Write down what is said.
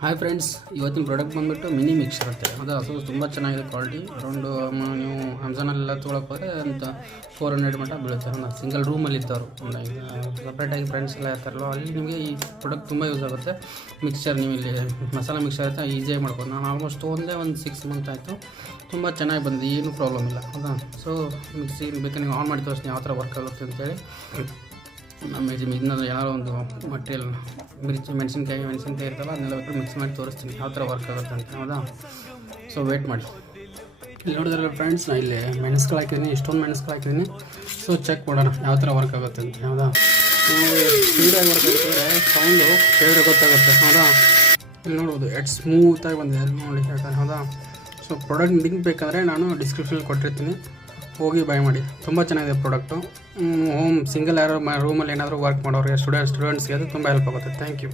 Hi friends, ಇವತ್ತಿನ product ಬಂದುಬಿಟ್ಟು mini mixer ಅಂತ. ಅದು ತುಂಬ ಚೆನ್ನಾಗಿದೆ ಕ್ವಾಲಿಟಿ. ಅರೌಂಡು ನೀವು ಅಮೆಝಾನಲ್ಲೆಲ್ಲ ತೊಗೊಳಕ್ಕೆ ಹೋದರೆ ಅಂತ 400 ಮಟ್ಟ ಬೀಳುತ್ತೆ. ಒಂದು ಸಿಂಗಲ್ ರೂಮಲ್ಲಿ ಇದ್ದವರು ಒಂದು ಈಗ ಸಪ್ರೇಟಾಗಿ ಫ್ರೆಂಡ್ಸ್ ಎಲ್ಲ ಇರ್ತಾರಲ್ಲ, ಅಲ್ಲಿ ನಿಮಗೆ ಈ ಪ್ರಾಡಕ್ಟ್ ತುಂಬ ಯೂಸ್ ಆಗುತ್ತೆ. ಮಿಕ್ಸರ್ ನೀವು ಇಲ್ಲಿ ಮಸಾಲ ಮಿಕ್ಸರ್ ಇರುತ್ತೆ, ಈಸಿಯಾಗಿ ಮಾಡ್ಬೋದು. ನಾನು ಆಲ್ಮೋಸ್ಟ್ ಒಂದು 6 ಮಂತ್ ಆಯಿತು, ತುಂಬ ಚೆನ್ನಾಗಿ ಬಂದಿದೆ, ಏನೂ ಪ್ರಾಬ್ಲಮ್ ಇಲ್ಲ. ಹೌದಾ? ಸೊ ಮಿಕ್ಸಿ ಬೇಕಾದ್ರೆ ನೀವು ಆನ್ ಮಾಡಿ ತೋರಿಸ್ತೀನಿ ಯಾವ ಥರ ವರ್ಕ್ ಆಗುತ್ತೆ ಅಂತೇಳಿ. ನಮ್ಮ ಇದನ್ನ ಏನಾದ್ರು ಒಂದು ಮಟೀರಿಯಲ್ ಮೆಣಸಿನ್ಕಾಯಿ ಇರ್ತಲ್ಲ, ಅದನ್ನೆಲ್ಲ ಬೇಕಾದ್ರೆ ಮಿಕ್ಸ್ ಮಾಡಿ ತೋರಿಸ್ತೀನಿ ಯಾವ ಥರ ವರ್ಕ್ ಆಗುತ್ತೆ ಅಂತ. ಹೌದಾ? ಸೊ ವೇಟ್ ಮಾಡಿ. ಇಲ್ಲಿ ನೋಡಿದ್ರಲ್ಲ ಫ್ರೆಂಡ್ಸ್, ನಾನು ಇಲ್ಲಿ ಮೆಣಸುಗಳು ಹಾಕಿದ್ದೀನಿ, ಇಷ್ಟೊಂದು ಮೆಣಸುಗಳು ಹಾಕಿದ್ದೀನಿ. ಸೊ ಚೆಕ್ ಮಾಡೋಣ ಯಾವ ಥರ ವರ್ಕ್ ಆಗುತ್ತೆ ಅಂತ. ಹೌದಾ? ಸ್ಪೀಡಾಗಿ ವರ್ಕ್ ಆಗಿದ್ರೆ ಸೌಂಡು ಬೇರೆ ಗೊತ್ತಾಗುತ್ತೆ. ಹೌದಾ? ಇಲ್ಲಿ ನೋಡ್ಬೋದು ಎಷ್ಟು ಸ್ಮೂತಾಗಿ ಬಂದಿದೆ ನೋಡಿ. ಯಾಕಂದ್ರೆ ಹೌದಾ? ಸೊ ಪ್ರಾಡಕ್ಟ್ ಲಿಂಕ್ ಬೇಕಂದರೆ ನಾನು ಡಿಸ್ಕ್ರಿಪ್ಷನಲ್ಲಿ ಕೊಟ್ಟಿರ್ತೀನಿ, ಹೋಗಿ ಬೈ ಮಾಡಿ. ತುಂಬ ಚೆನ್ನಾಗಿದೆ ಪ್ರಾಡಕ್ಟು. ಹೋಮ್ ಸಿಂಗಲ್ ಯಾರೋ ರೂಮಲ್ಲಿ ಏನಾದರೂ ವರ್ಕ್ ಮಾಡೋರಿಗೆ ಸ್ಟೂಡೆಂಟ್ಸ್ಗೆ ಅದು ತುಂಬ ಹೆಲ್ಪ್ ಆಗುತ್ತೆ. Thank you.